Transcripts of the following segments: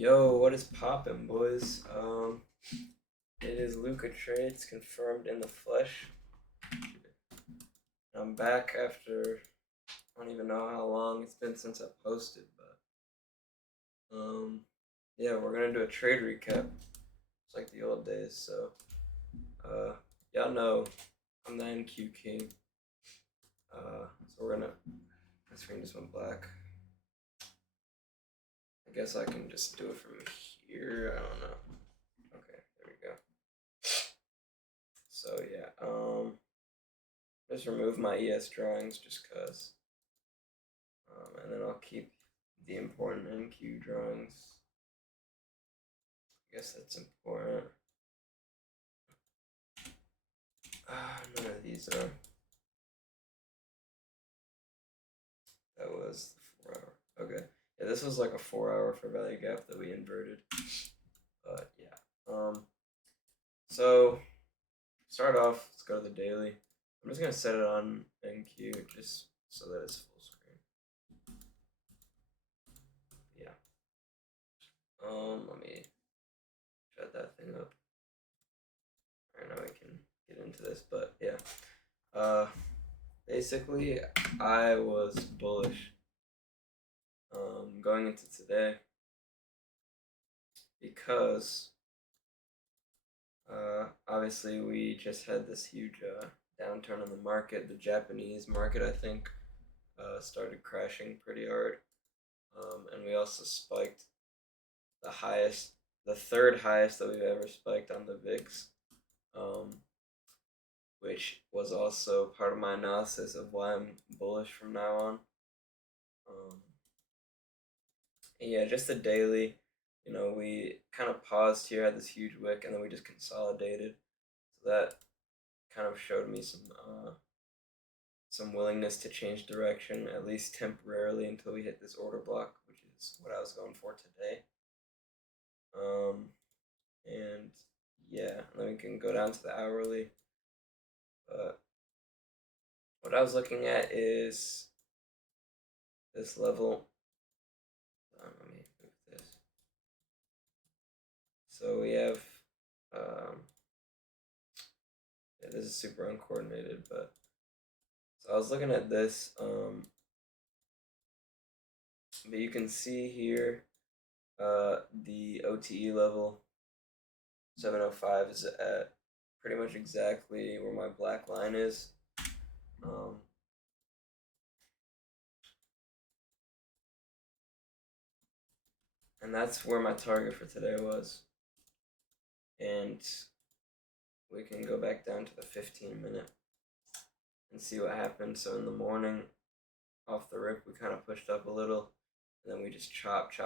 Yo, what is poppin', boys? It is Luca Trades confirmed in the flesh. I'm back after I don't even know how long it's been since I posted, but yeah, we're gonna do a trade recap. It's like the old days. So, uh, y'all know I'm the NQ king. So we're gonna. My screen just went black. I guess I can just do it from here. I don't know. Okay, there we go. So yeah, just remove my ES drawings just cause. And then I'll keep the important NQ drawings. I guess that's important. None of these are. That was the 4 hour. Okay. Yeah, this was like a 4 hour fair value gap that we inverted. But yeah. So start off, let's go to the daily. I'm just gonna set it on NQ just so that it's full screen. Yeah. Let me shut that thing up. Alright, now we can get into this, but yeah. Basically, I was bullish going into today because obviously we just had this huge downturn in the market. The Japanese market, I think, started crashing pretty hard, and we also spiked the third highest that we've ever spiked on the VIX, um, which was also part of my analysis of why I'm bullish from now on. Yeah, just the daily. We kind of paused here, had this huge wick, and then we just consolidated. So that kind of showed me some willingness to change direction, at least temporarily, until we hit this order block, which is what I was going for today. And yeah, then we can go down to the hourly. But what I was looking at is this level. Let me move this. So we have yeah, this is super uncoordinated, but so I was looking at this, but you can see here the OTE level 705 is at pretty much exactly where my black line is. And that's where my target for today was. And we can go back down to the 15-minute and see what happened. So in the morning, off the rip, we kind of pushed up a little, and then we just chopped.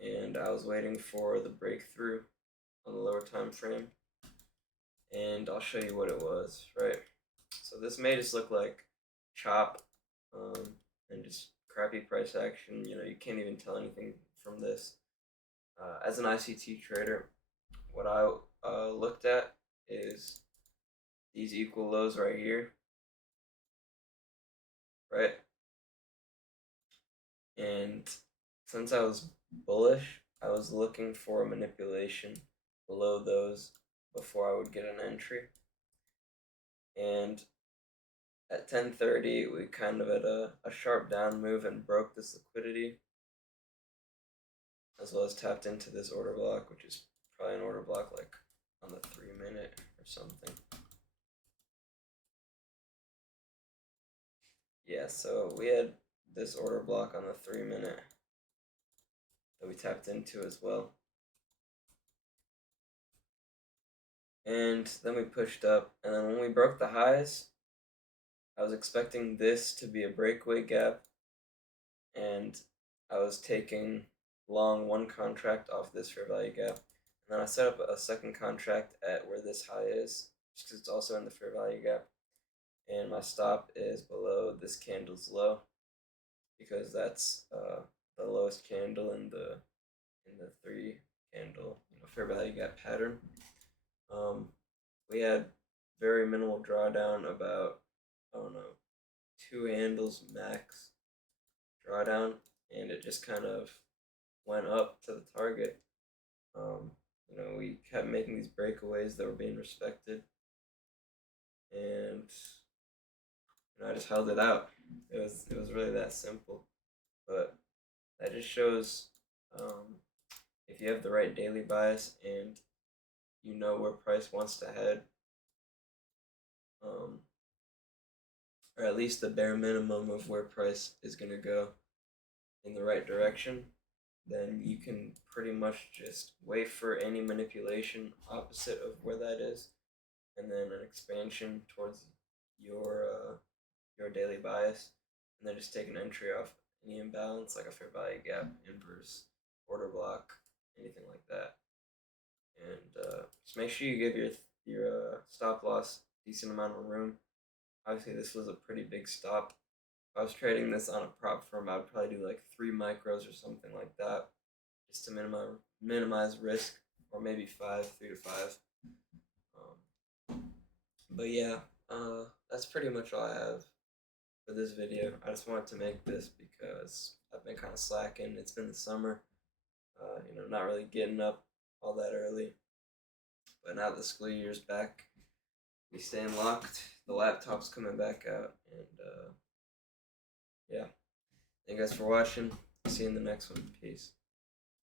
And I was waiting for the breakthrough on the lower time frame, and I'll show you what it was, right? So this may just look like chop and just crappy price action. You can't even tell anything from this. As an ICT trader, what I looked at is these equal lows right here, right? And since I was bullish, I was looking for a manipulation below those before I would get an entry. And at 10:30, we kind of had a sharp down move and broke this liquidity, as well as tapped into this order block, which is probably an order block like on the 3-minute or something. Yeah, so we had this order block on the 3-minute that we tapped into as well. And then we pushed up, and then when we broke the highs, I was expecting this to be a breakaway gap, and I was taking long one contract off this fair value gap. And then I set up a second contract at where this high is, just because it's also in the fair value gap. And my stop is below this candle's low, because that's the lowest candle in the 3 candle fair value gap pattern. We had very minimal drawdown, about I don't know 2 handles max drawdown, and it just kind of went up to the target. We kept making these breakaways that were being respected, and I just held it out. It was really that simple. But that just shows, um, if you have the right daily bias and you know where price wants to head, um, or at least the bare minimum of where price is going to go in the right direction, then you can pretty much just wait for any manipulation opposite of where that is, and then an expansion towards your daily bias, and then just take an entry off any imbalance like a fair value gap, inverse, order block, anything like that. And just make sure you give your stop loss decent amount of room. Obviously, this was a pretty big stop. If I was trading this on a prop firm, I'd probably do like 3 micros or something like that, just to minimize risk, or maybe 3 to 5. But yeah, that's pretty much all I have for this video. I just wanted to make this because I've been kind of slacking. It's been the summer, not really getting up all that early. But now the school year's back, we staying locked. The laptop's coming back out, and yeah. Thank you guys for watching. See you in the next one. Peace.